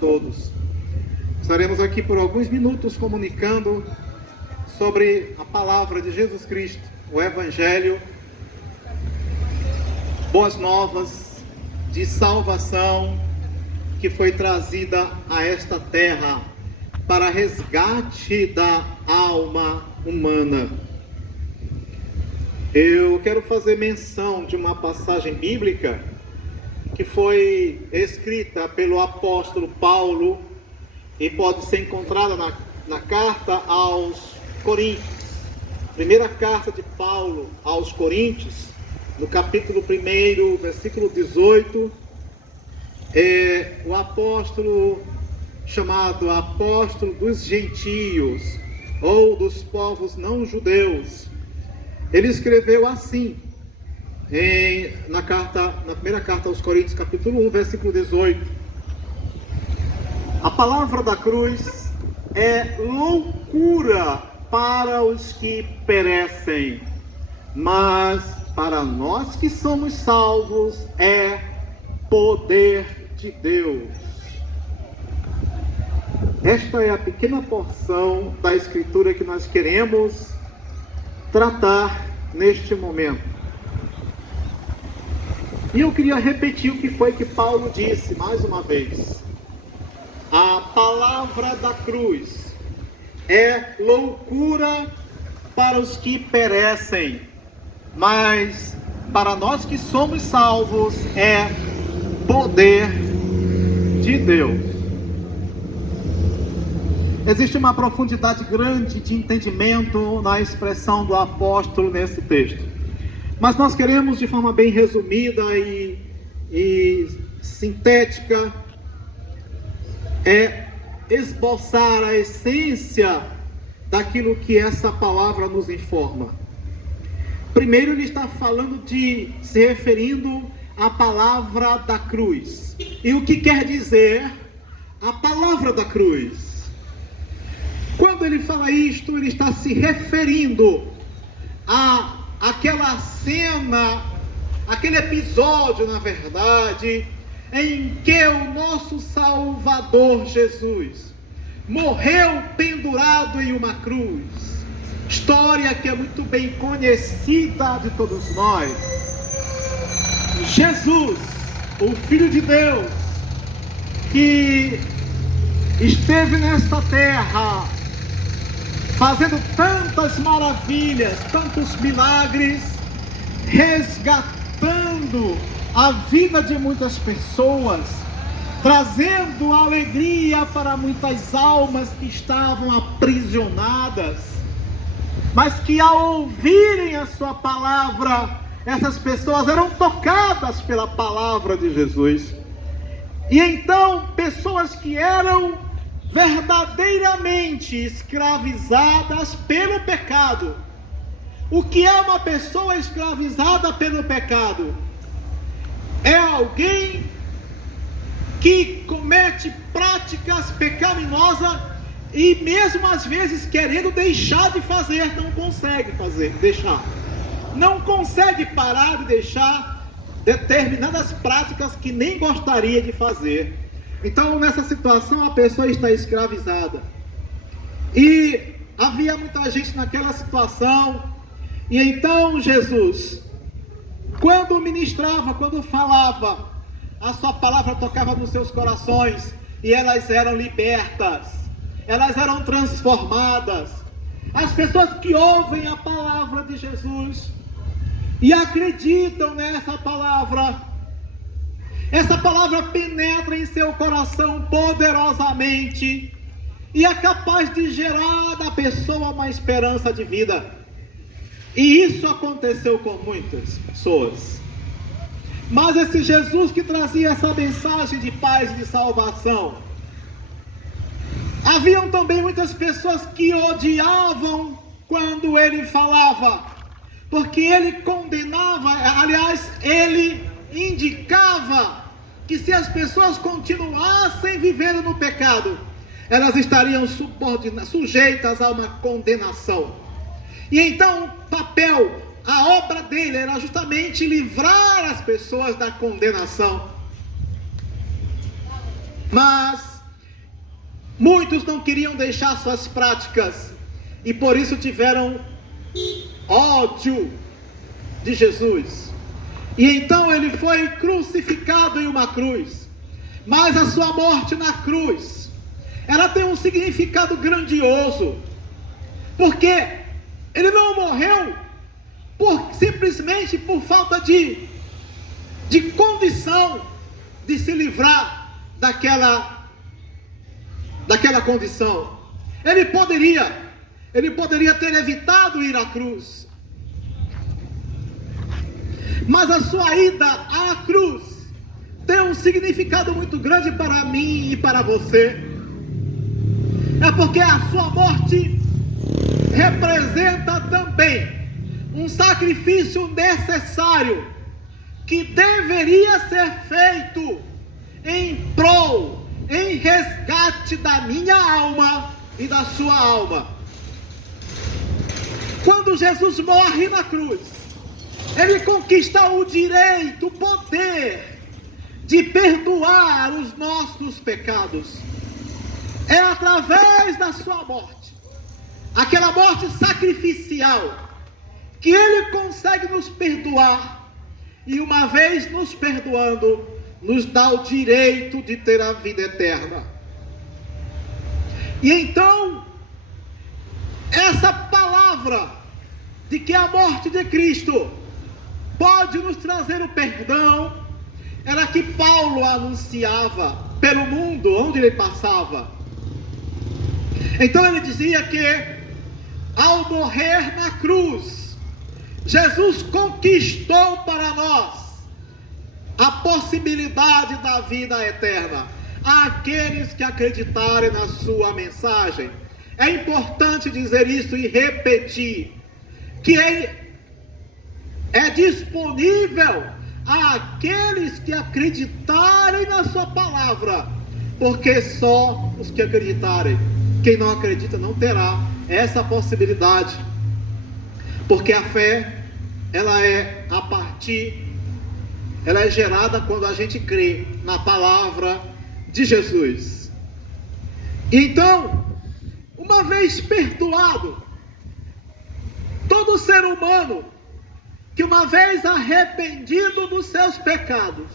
todos. Estaremos aqui por alguns minutos comunicando sobre a palavra de Jesus Cristo, o Evangelho, boas novas de salvação que foi trazida a esta terra para resgate da alma humana. Eu quero fazer menção de uma passagem bíblica que foi escrita pelo apóstolo Paulo e pode ser encontrada na carta aos Coríntios. Primeira carta de Paulo aos Coríntios, no capítulo 1, versículo 18, o apóstolo chamado apóstolo dos gentios ou dos povos não judeus, ele escreveu assim, na primeira carta aos Coríntios, capítulo 1, versículo 18: a palavra da cruz é loucura para os que perecem, mas para nós que somos salvos é poder de Deus. Esta é a pequena porção da Escritura que nós queremos tratar neste momento. E eu queria repetir o que foi que Paulo disse mais uma vez. A palavra da cruz é loucura para os que perecem, mas para nós que somos salvos é poder de Deus. Existe uma profundidade grande de entendimento na expressão do apóstolo nesse texto. Mas nós queremos, de forma bem resumida e sintética, esboçar a essência daquilo que essa palavra nos informa. Primeiro, ele está falando se referindo à palavra da cruz. E o que quer dizer a palavra da cruz? Quando ele fala isto, ele está se referindo àquela cena, aquele episódio, na verdade, em que o nosso Salvador Jesus morreu pendurado em uma cruz. História que é muito bem conhecida de todos nós. Jesus, o Filho de Deus, que esteve nesta terra fazendo tantas maravilhas, tantos milagres, resgatando a vida de muitas pessoas, trazendo alegria para muitas almas que estavam aprisionadas, mas que ao ouvirem a sua palavra, essas pessoas eram tocadas pela palavra de Jesus. E então, pessoas que eram verdadeiramente escravizadas pelo pecado. O que é uma pessoa escravizada pelo pecado? É alguém que comete práticas pecaminosas e mesmo às vezes querendo deixar de fazer, não consegue deixar. Não consegue parar de deixar determinadas práticas que nem gostaria de fazer. Então, nessa situação, a pessoa está escravizada. E havia muita gente naquela situação. E então, Jesus, quando ministrava, quando falava, a sua palavra tocava nos seus corações. E elas eram libertas. Elas eram transformadas. As pessoas que ouvem a palavra de Jesus e acreditam nessa palavra, essa palavra penetra em seu coração poderosamente e é capaz de gerar na pessoa uma esperança de vida. E isso aconteceu com muitas pessoas. Mas esse Jesus que trazia essa mensagem de paz e de salvação, haviam também muitas pessoas que odiavam quando ele falava, porque ele condenava, aliás, ele indicava que se as pessoas continuassem vivendo no pecado, elas estariam sujeitas a uma condenação. E então o papel, a obra dele era justamente livrar as pessoas da condenação. Mas Muitos não queriam deixar suas práticas e por isso tiveram ódio de Jesus. E então ele foi crucificado em uma cruz. Mas a sua morte na cruz, ela tem um significado grandioso, porque ele não morreu simplesmente por falta de condição de se livrar daquela condição. Ele poderia ter evitado ir à cruz, mas a sua ida à cruz tem um significado muito grande para mim e para você. É porque a sua morte representa também um sacrifício necessário que deveria ser feito em prol, em resgate da minha alma e da sua alma. Quando Jesus morre na cruz, ele conquista o direito, o poder de perdoar os nossos pecados. É através da sua morte, aquela morte sacrificial, que ele consegue nos perdoar, e uma vez nos perdoando, nos dá o direito de ter a vida eterna. E então, essa palavra de que a morte de Cristo pode nos trazer o perdão, era que Paulo anunciava pelo mundo onde ele passava. Então ele dizia que ao morrer na cruz, Jesus conquistou para nós a possibilidade da vida eterna, àqueles que acreditarem na sua mensagem. É importante dizer isso e repetir, que é disponível àqueles que acreditarem na sua palavra, porque só os que acreditarem. Quem não acredita não terá essa possibilidade, porque a fé, ela é gerada quando a gente crê na palavra de Jesus. Então, uma vez perdoado, todo ser humano que uma vez arrependido dos seus pecados,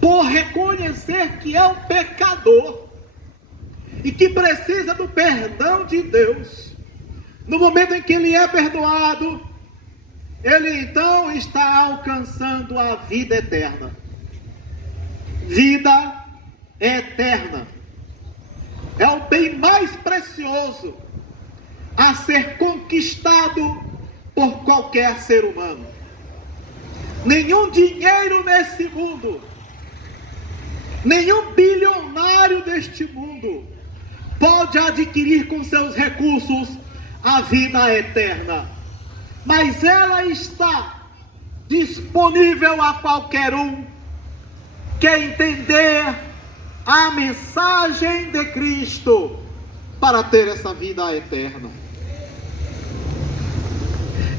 por reconhecer que é um pecador e que precisa do perdão de Deus, no momento em que ele é perdoado, ele então está alcançando a vida eterna. Vida eterna é o bem mais precioso a ser conquistado por qualquer ser humano. Nenhum dinheiro nesse mundo, nenhum bilionário deste mundo pode adquirir com seus recursos a vida eterna, mas ela está disponível a qualquer um que entender a mensagem de Cristo para ter essa vida eterna.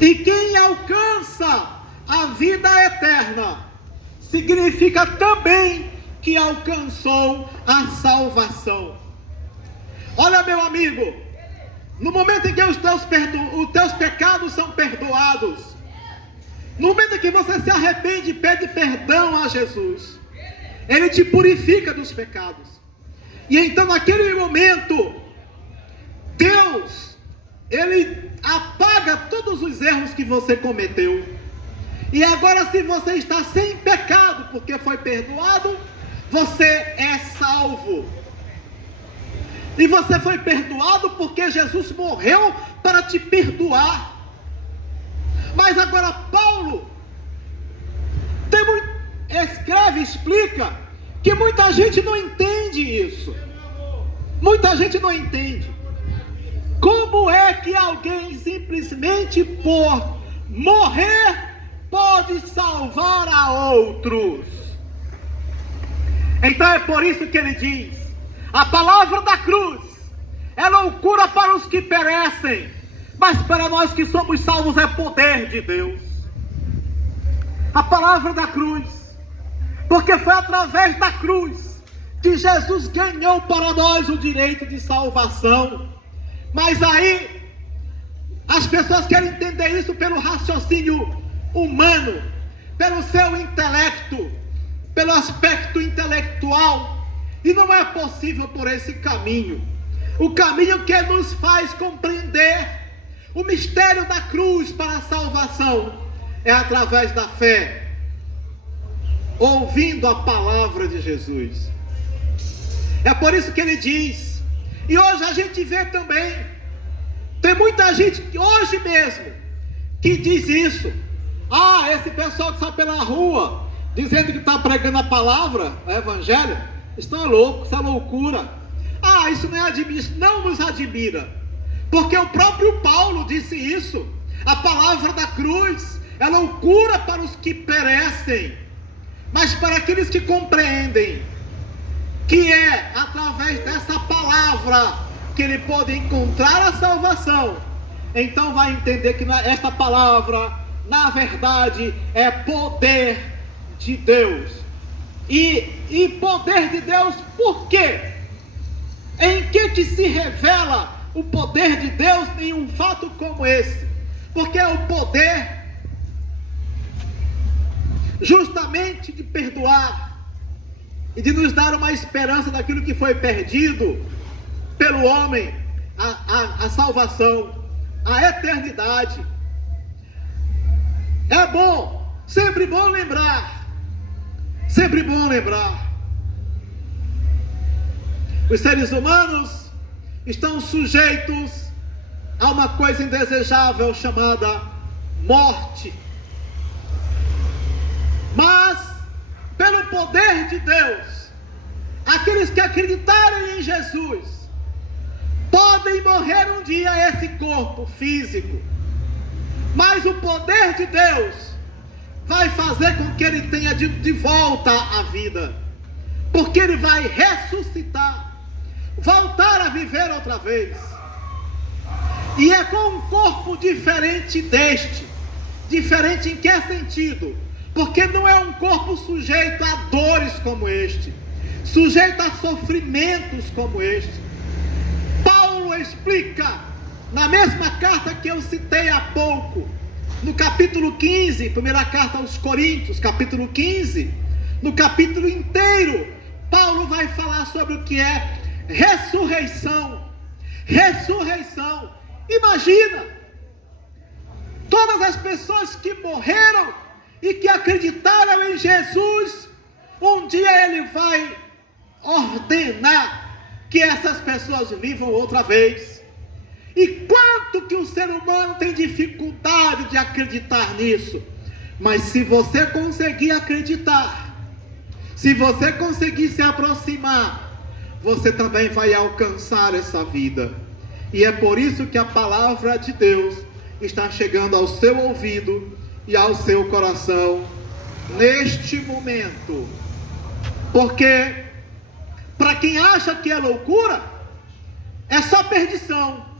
E quem alcança a vida eterna significa também que alcançou a salvação. Olha, meu amigo, no momento em que os teus pecados são perdoados, no momento em que você se arrepende e pede perdão a Jesus, Ele te purifica dos pecados. E então naquele momento, Deus, Ele apaga todos os erros que você cometeu. E agora, se você está sem pecado, porque foi perdoado, você é salvo. E você foi perdoado porque Jesus morreu para te perdoar. Mas agora Paulo escreve, explica, que muita gente não entende isso. Muita gente não entende. Como é que alguém simplesmente por morrer pode salvar a outros? Então é por isso que ele diz: a palavra da cruz é loucura para os que perecem, mas para nós que somos salvos é poder de Deus. A palavra da cruz, porque foi através da cruz que Jesus ganhou para nós o direito de salvação. Mas aí, as pessoas querem entender isso pelo raciocínio humano, pelo seu intelecto, pelo aspecto intelectual, e não é possível por esse caminho. O caminho que nos faz compreender o mistério da cruz para a salvação é através da fé, ouvindo a palavra de Jesus. É por isso que ele diz, e hoje a gente vê também, tem muita gente que hoje mesmo que diz isso. Esse pessoal que está pela rua dizendo que está pregando a palavra, o evangelho, estão loucos, isso é loucura. Isso não nos admira, porque o próprio Paulo disse isso. A palavra da cruz é loucura para os que perecem, mas para aqueles que compreendem que é através dessa palavra que ele pode encontrar a salvação, então vai entender que esta palavra, na verdade, é poder de Deus. E poder de Deus, por quê? Em que se revela o poder de Deus em um fato como esse? Porque é o poder justamente de perdoar e de nos dar uma esperança daquilo que foi perdido pelo homem, a salvação, a eternidade. É bom, sempre bom lembrar, os seres humanos estão sujeitos a uma coisa indesejável chamada morte. Mas, pelo poder de Deus, aqueles que acreditarem em Jesus podem morrer um dia esse corpo físico, mas o poder de Deus vai fazer com que ele tenha de volta a vida, porque ele vai ressuscitar, voltar a viver outra vez, e é com um corpo diferente deste. Diferente em que sentido? Porque não é um corpo sujeito a dores como este, sujeito a sofrimentos como este. Paulo explica na mesma carta que eu citei há pouco, no capítulo 15, primeira carta aos Coríntios, capítulo 15, no capítulo inteiro, Paulo vai falar sobre o que é ressurreição. Ressurreição. Imagina, todas as pessoas que morreram e que acreditaram em Jesus, um dia ele vai ordenar que essas pessoas vivam outra vez. E quanto que o ser humano tem dificuldade de acreditar nisso? Mas se você conseguir acreditar, se você conseguir se aproximar, você também vai alcançar essa vida. E é por isso que a palavra de Deus está chegando ao seu ouvido e ao seu coração neste momento. Porque para quem acha que é loucura, é só perdição.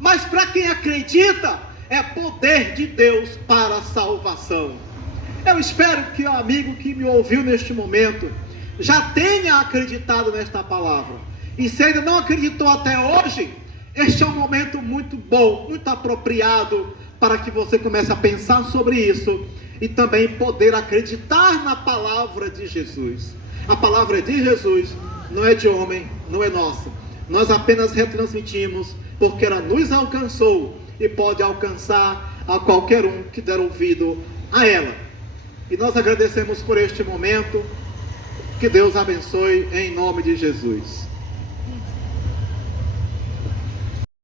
Mas para quem acredita, é poder de Deus para a salvação. Eu espero que o amigo que me ouviu neste momento já tenha acreditado nesta palavra. E se ainda não acreditou até hoje, este é um momento muito bom, muito apropriado para que você comece a pensar sobre isso e também poder acreditar na palavra de Jesus. A palavra de Jesus não é de homem, não é nossa. Nós apenas retransmitimos porque ela nos alcançou e pode alcançar a qualquer um que der ouvido a ela. E nós agradecemos por este momento. Que Deus abençoe em nome de Jesus.